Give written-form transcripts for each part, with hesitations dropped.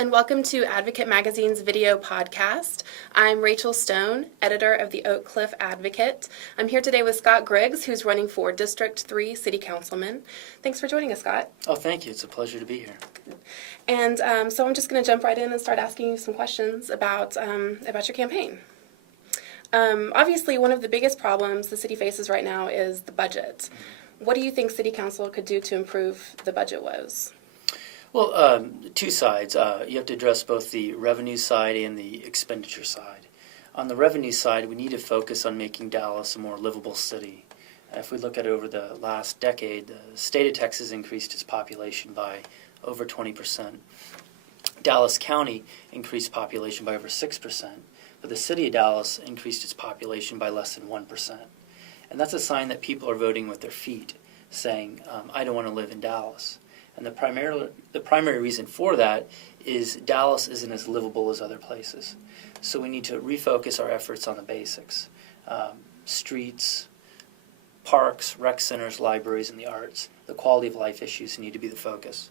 and welcome to Advocate Magazine's video podcast. I'm Rachel Stone, editor of the Oak Cliff Advocate. I'm here today with Scott Griggs, who's running for District 3 City Councilman. Thanks for joining us, Scott. Oh, thank you. It's a pleasure to be here. And so I'm just going to jump right in and start asking you some questions about your campaign. Obviously, one of the biggest problems the city faces right now is the budget. What do you think City Council could do to improve the budget woes? Well, two sides. You have to address both the revenue side and the expenditure side. On the revenue side, we need to focus on making Dallas a more livable city. If we look at it over the last decade, the state of Texas increased its population by over 20%. Dallas County increased population by over 6%, but the city of Dallas increased its population by less than 1%. And that's a sign that people are voting with their feet, saying, I don't want to live in Dallas. And the primary reason for that is Dallas isn't as livable as other places. So we need to refocus our efforts on the basics. Streets, parks, rec centers, libraries, and the arts. The quality of life issues need to be the focus.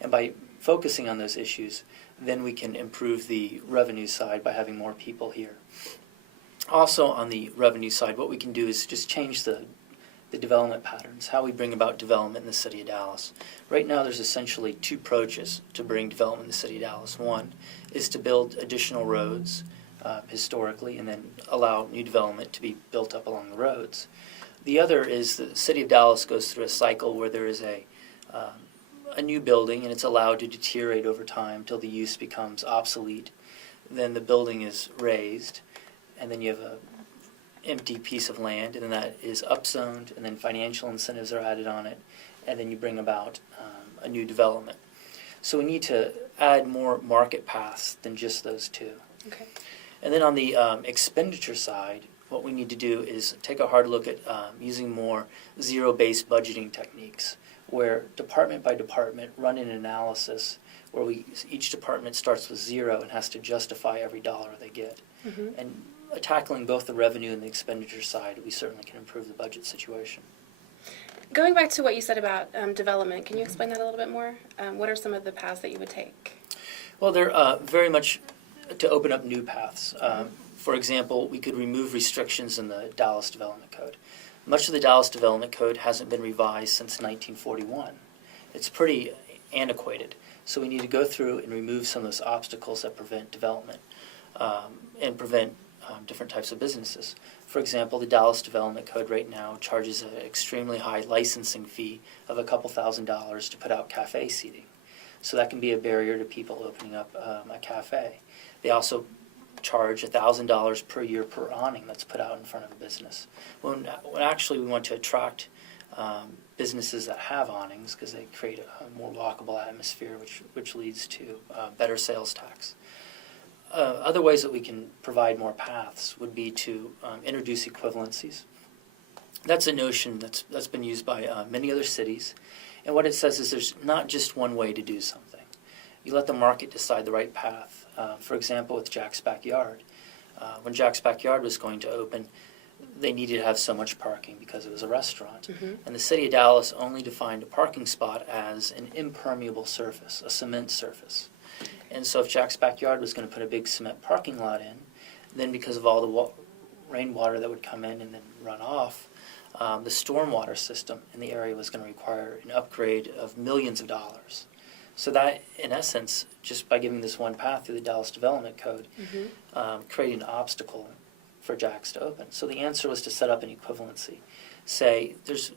And by focusing on those issues, then we can improve the revenue side by having more people here. Also on the revenue side, what we can do is just change the development patterns, how we bring about development in the city of Dallas. Right now there's essentially two approaches to bring development in the city of Dallas. One is to build additional roads historically and then allow new development to be built up along the roads. The other is the city of Dallas goes through a cycle where there is a new building and it's allowed to deteriorate over time till the use becomes obsolete. Then the building is raised and then you have a empty piece of land, and then that is upzoned, and then financial incentives are added on it, and then you bring about a new development. So we need to add more market paths than just those two. Okay. And then on the expenditure side, what we need to do is take a hard look at using more zero-based budgeting techniques, where department by department run an analysis where each department starts with zero and has to justify every dollar they get. Mm-hmm. And tackling both the revenue and the expenditure side, we certainly can improve the budget situation. Going back to what you said about development, can you explain that a little bit more? What are some of the paths that you would take? Well, they're very much to open up new paths. For example, we could remove restrictions in the Dallas Development Code. Much of the Dallas Development Code hasn't been revised since 1941. It's pretty antiquated, so we need to go through and remove some of those obstacles that prevent development and prevent different types of businesses. For example, the Dallas Development Code right now charges an extremely high licensing fee of a couple $1,000s to put out cafe seating. So that can be a barrier to people opening up a cafe. They also charge $1,000 per year per awning that's put out in front of a business. When actually we want to attract businesses that have awnings because they create a more walkable atmosphere, which leads to better sales tax. Other ways that we can provide more paths would be to introduce equivalencies. That's a notion that's been used by many other cities. And what it says is there's not just one way to do something. You let the market decide the right path. For example, with Jack's Backyard. When Jack's Backyard was going to open, they needed to have so much parking because it was a restaurant. Mm-hmm. And the city of Dallas only defined a parking spot as an impermeable surface, a cement surface. And so if Jack's Backyard was going to put a big cement parking lot in, then because of all the rainwater that would come in and then run off, the stormwater system in the area was going to require an upgrade of millions of dollars. So that, in essence, just by giving this one path through the Dallas Development Code, created an obstacle for Jack's to open. So the answer was to set up an equivalency. Say there's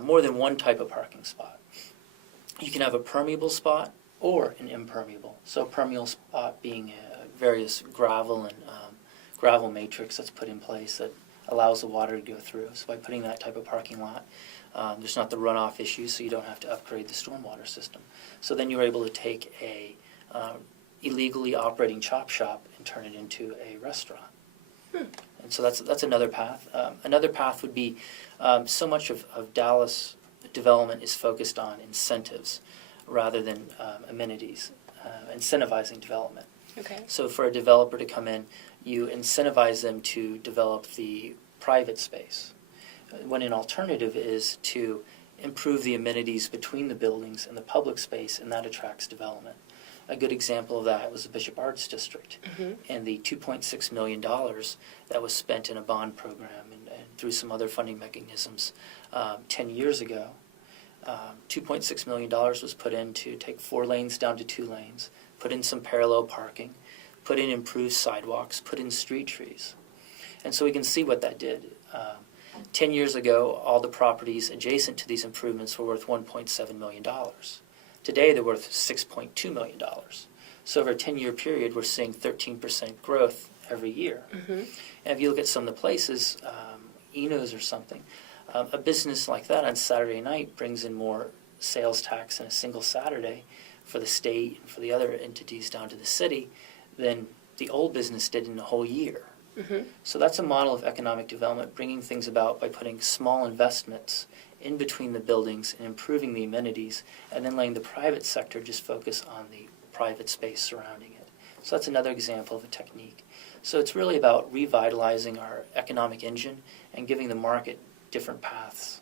more than one type of parking spot. You can have a permeable spot or an impermeable. So a permeable spot being various gravel and gravel matrix that's put in place that allows the water to go through. So by putting that type of parking lot, there's not the runoff issue, so you don't have to upgrade the stormwater system. So then you're able to take a illegally operating chop shop and turn it into a restaurant. And so that's another path. Another path would be so much of Dallas development is focused on incentives rather than amenities, incentivizing development. Okay. So for a developer to come in, you incentivize them to develop the private space, when an alternative is to improve the amenities between the buildings and the public space, and that attracts development. A good example of that was the Bishop Arts District and the $2.6 million that was spent in a bond program and through some other funding mechanisms 10 years ago. $2.6 million was put in to take 4 lanes down to 2 lanes, put in some parallel parking, put in improved sidewalks, put in street trees. And so we can see what that did. 10 years ago, all the properties adjacent to these improvements were worth $1.7 million. Today, they're worth $6.2 million. So over a 10-year period, we're seeing 13% growth every year. And if you look at some of the places, Eno's or something, a business like that on Saturday night brings in more sales tax in a single Saturday for the state and for the other entities down to the city than the old business did in a whole year. So that's a model of economic development, bringing things about by putting small investments in between the buildings and improving the amenities, and then letting the private sector just focus on the private space surrounding it. So that's another example of a technique. So it's really about revitalizing our economic engine and giving the market different paths.